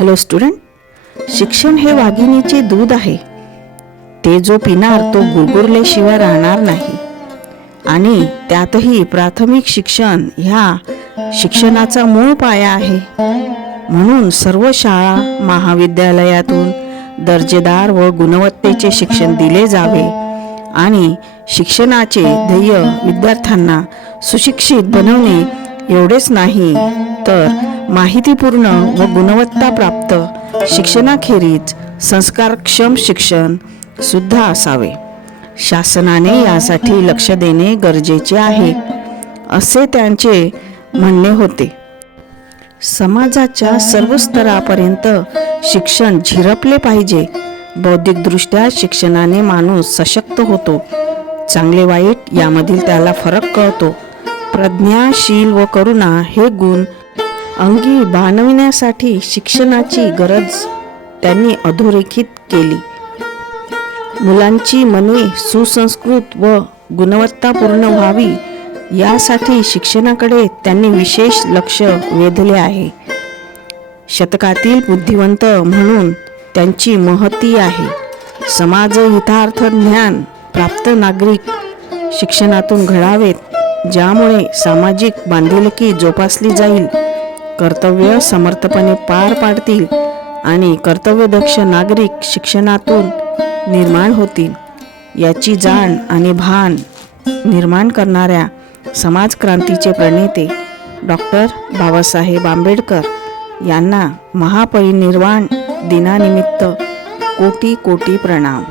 Hello student, शिक्षण हे वाघिणीचे दूध आहे. ते जो पिणार तो गुरगुरल्याशिवाय राहणार नाही. आणि त्यातही प्राथमिक शिक्षण ह्या शिक्षणाचा मूळ पाया आहे. म्हणून सर्व शाळा महाविद्यालयातून दर्जेदार व गुणवत्तेचे शिक्षण दिले जावे आणि शिक्षणाचे ध्येय विद्यार्थ्यांना सुशिक्षित बनवणे एवढेच नाही तर माहितीपूर्ण व गुणवत्ता प्राप्त शिक्षणाखेरीज संस्कारक्षम शिक्षण सुद्धा असावे. शासनाने यासाठी लक्ष देणे गरजेचे आहे, असे त्यांचे म्हणणे होते. समाजाच्या सर्व स्तरापर्यंत शिक्षण झिरपले पाहिजे. बौद्धिकदृष्ट्या शिक्षणाने माणूस सशक्त होतो. चांगले वाईट यामधील त्याला फरक कळतो. प्रज्ञा, शील व करुणा हे गुण अंगी बाणविण्यासाठी शिक्षणाची गरज त्यांनी अधोरेखित केली. मुलांची मने सुसंस्कृत व गुणवत्तापूर्ण व्हावी यासाठी शिक्षणाकडे त्यांनी विशेष लक्ष वेधले आहे. शतकातील बुद्धिवंत म्हणून त्यांची महती आहे. समाजहितार्थ ज्ञान प्राप्त नागरिक शिक्षणातून घडावेत, ज्यामुळे सामाजिक बांधिलकी जोपासली जाईल, कर्तव्य समर्थपणे पार पाडतील आणि कर्तव्यदक्ष नागरिक शिक्षणातून निर्माण होतील. याची जाण आणि भान निर्माण करणाऱ्या समाजक्रांतीचे प्रणेते डॉक्टर बाबासाहेब आंबेडकर यांना महापरिनिर्वाण दिनानिमित्त कोटी कोटी प्रणाम.